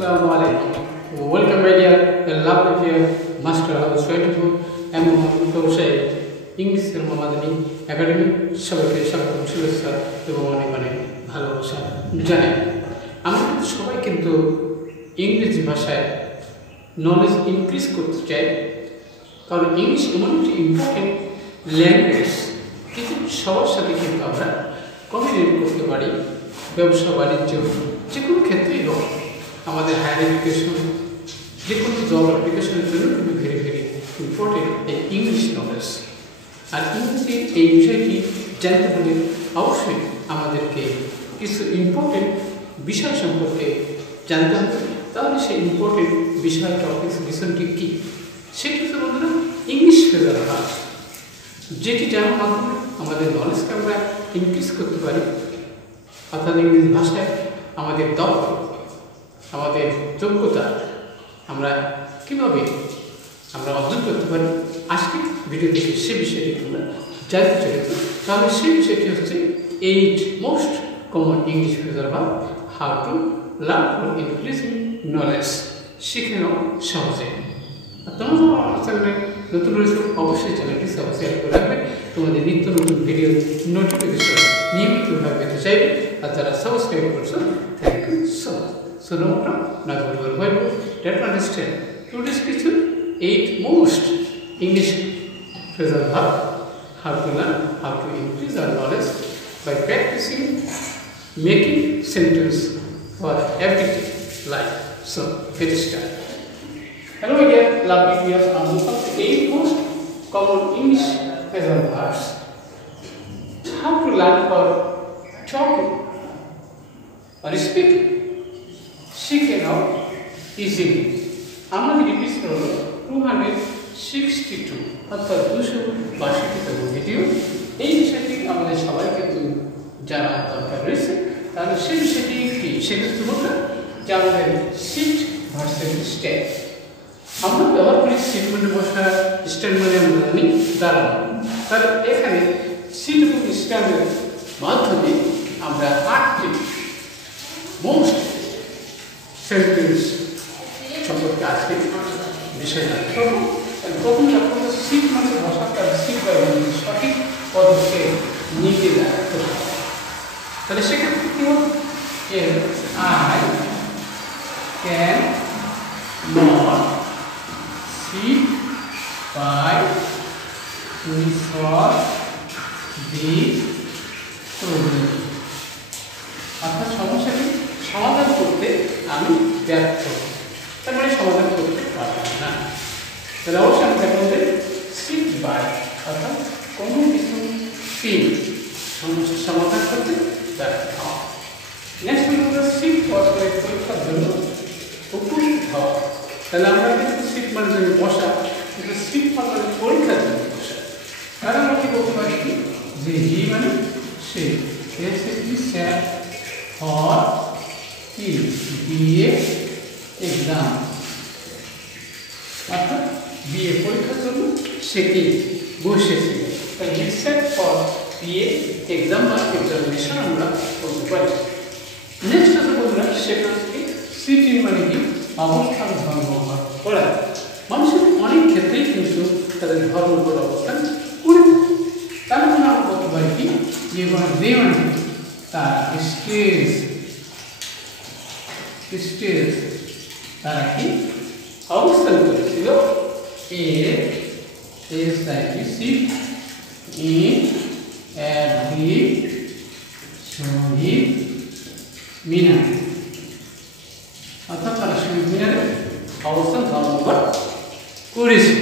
Assalamualaikum. Welcome my dear, lovely dear Master House 22 and Toshay English Madani Academy সবাইকে স্বাগত শুভেচ্ছা এবং অনেক অনেক ভালোবাসা জানাই। আমরা সবাই কিন্তু ইংরেজি ভাষায় নলেজ ইনক্রিজ করতে চাই, কারণ ইংলিশ এমন একটি ইম্পর্টেন্ট ল্যাঙ্গুয়েজ, কিন্তু সবার সাথে কিন্তু আমরা কমিউনিকেট করতে পারি। ব্যবসা বাণিজ্য যে কোনো ক্ষেত্রেই হোক, আমাদের হায়ার এডুকেশন যে কোনো জব অ্যাপ্লিকেশনের জন্য কিন্তু ভেরি ভেরি ইম্পর্টেন্ট এই ইংলিশ নলেজ। আর ইংরেজি এই বিষয়টি জানতে হলে অবশ্যই আমাদেরকে কিছু ইম্পর্টেন্ট বিষয় সম্পর্কে জানতে হবে। তাহলে সেই ইম্পর্টেন্ট বিষয় টপিক বিষয়টি কী, সেটি হচ্ছে বন্ধুরা ইংলিশ ফ্রেজাল ভার্ব, যেটি জানার মাধ্যমে আমাদের নলেজকে আমরা ইনক্রিজ করতে পারি। অর্থাৎ ইংরেজি ভাষায় আমাদের দক্ষ, আমাদের যোগ্যতা আমরা কীভাবে আমরা অর্জন করতে পারি, আজকে ভিডিও থেকে সে বিষয়টি আমরা জানতে চলেছি। তাহলে সেই বিষয়টি হচ্ছে 8 most common English phrasal verb how to learn for increasing knowledge, শিখে নাও সহজে। তোমরা আমার চ্যানেলে নতুন রয়েছে, অবশ্যই চ্যানেলটি সাবস্ক্রাইব করে রাখবে। তোমাদের নিত্য নতুন ভিডিও নোটিফিকেশন নিয়মিতভাবে পেতে চাইবে, আর যারা সাবস্ক্রাইব করছো thank you so much. So now we are going to understand today's question 8 most English phrasal verb how to learn, how to increase our knowledge by practicing making sentence for everyday life. So let's start. Hello again, lovely viewers. Now we have the 8 most common English phrasal verbs how to learn for talking or speaking. শিখে নাও easily. আমাদের episode হলো 262, অর্থাৎ 262তম video. এই বিষয়টি আমাদের সবাই কিন্তু জানা দরকার রয়েছে। তাহলে সেই বিষয়টি কি, সেক্ষেত্রে বলতে যে আমাদের সিট ভার্সেস স্ট্যান্ড। আমরা ব্যবহার করি সিট মানে বসা, স্ট্যান্ড মানে আমরা জানি দাঁড়ানো। তাহলে এখানে সিট এবং স্ট্যান্ডের মাধ্যমে আমরা 8টি মোস্ট সেন্টেন্স সম্পর্কে আজকে বিষয় জানতে পারবো। প্রথম লক্ষ্য সিট মানে ভাষা, তার সিট বা সঠিক পদক্ষেপ নিতে রাখতে হবে। তাহলে সেক্ষেত্রে কি হবে, I can not sit by for the problem, অর্থাৎ সমস্যাটি সমাধান করতে আমি ব্যর্থ, তার মানে সমাধান করতে পারলাম না। তাহলে অবশ্যই আমি দেখলাম যে সিট বাই অর্থাৎ কোনো কিছু সমস্যার সমাধান করতে ব্যর্থ হওয়া। নেক্সট হলো সিট পরীক্ষার জন্য উপস্থিত হওয়া। তাহলে আমরা কিন্তু সিট মানে জন্য বসা, কিন্তু সিট মানে পরীক্ষার জন্য বসা। তাহলে আমরা কি বলতে পারি কি, যে হি মানে সে, স্যার ফর বিএ এক্সাম, অর্থাৎ বিএ পরীক্ষার জন্য সে কি বসেছে। তাই সেট ফর বিএ এক্সাম বা এক্সামিনেশন আমরা বলতে পারি। নেক্সট হচ্ছে বন্ধুরা, সেটা হচ্ছে সিটিং মানে কি অবস্থান ধর্মঘট করা। মানুষের অনেক ক্ষেত্রেই কিন্তু তাদের ধর্মঘট অবস্থান করে থাকে। তার মানে আমরা বলতে পারি কি, যে দে মানে তার স্টেজ তারা কি অবস্থান করেছিল শহীদ মিনার, অর্থাৎ তারা শহীদ মিনারে অবস্থান ধর্মঘট করেছে।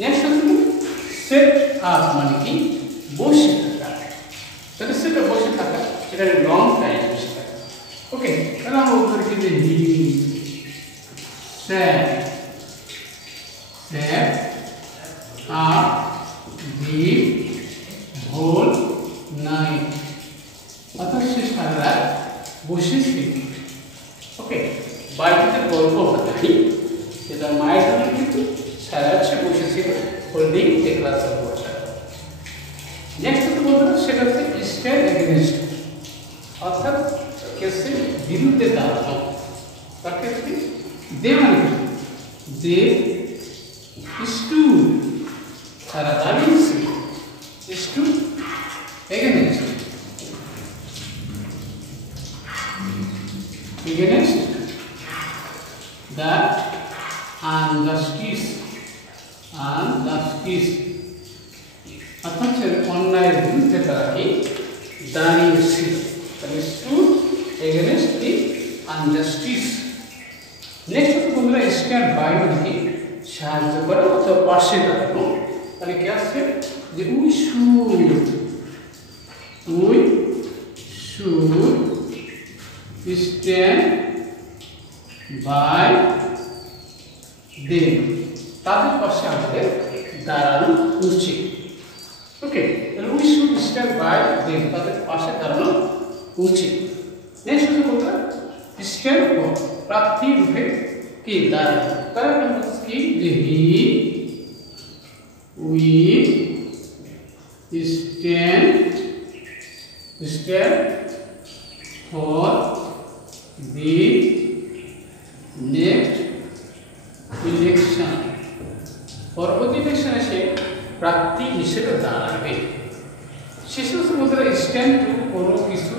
নেক্সট হচ্ছে সেট আপ মানে কি বসে থাকা। তাহলে সেটা বসে থাকা, এটা লং টাইম বসে থাকা। ওকে, তাহলে আমরা উত্তর কিন্তু হি স্যাট আপ দি হোল নাইট, অর্থাৎ সে সারা রাত বসেছিল। ওকে, বাড়িতে গল্প জানি যে তার মায়ের জন্য কিন্তু সারা রাত সে বসেছিল holding a glass of water. Next হচ্ছে বলতে সেটা হচ্ছে স্ট্যান্ড এগেইনস্ট, অর্থাৎ কেসের বিরুদ্ধে দাঁড়ানো। রাখেছি দে মানে দে stood তারা দাঁড়িয়েছে stood against the injustice অর্থাৎ অন্যায়ের বিরুদ্ধে তারা কি দাঁড়িয়েছে তাহলে stood against the injustice next হচ্ছে বন্ধুরা স্ট্যান্ড বাই মানে কি সাহায্য করা অথবা পাশে দাঁড়ানো তাহলে কি আসছে যে we should stand by them তাদের পাশে আমাদের দাঁড়ানো উচিত ওকে তাহলে we should stand by them তাদের পাশে দাঁড়ানো উচিত নেক্সট হচ্ছে বন্ধুরা স্ট্যান্ড ফর প্রার্থী রূপে কি দাঁড়ানো তারা কি যে we stand for the next election পরবর্তী ইলেকশনে সে প্রার্থী হিসেবে দাঁড়াবে শেষে হচ্ছে বন্ধুরা স্ট্যান্ড টু কোনো কিছু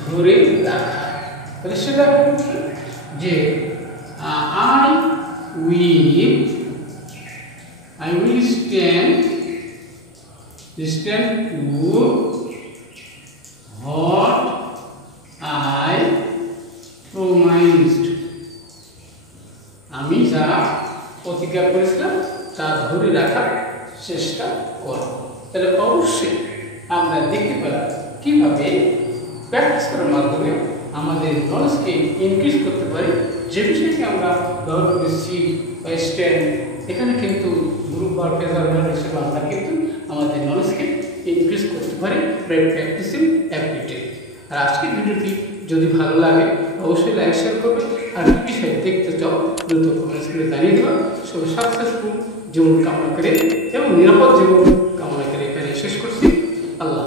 ধরে রাখা তাহলে সেটা যে I will stand to what I promised আমি যা প্রতিজ্ঞা করেছিলাম তা ধরে রাখার চেষ্টা করব তাহলে অবশ্যই আমরা দেখতে পেলাম কিভাবে প্র্যাকটিস করার মাধ্যমে আমাদের নলেজকে ইনক্রিজ করতে পারি যে বিষয়কে আমরা ব্যবহার করি সি বা স্ট্যান্ড এখানে কিন্তু গ্রুপ বা ফেজার হিসেবে আমরা কিন্তু আমাদের নলেজকে ইনক্রিজ করতে পারি বাই প্র্যাকটিসিং এভরিডে আর আজকের ভিডিওটি যদি ভালো লাগে অবশ্যই লাইক শেয়ার করবে আর বিষয় দেখতে চাও দ্রুত কমেন্টস করে জানিয়ে দেবা সবাই সাকসেসফুল জীবন কামনা করে এবং নিরাপদ জীবন কামনা করে এখানে শেষ করছি আল্লাহ।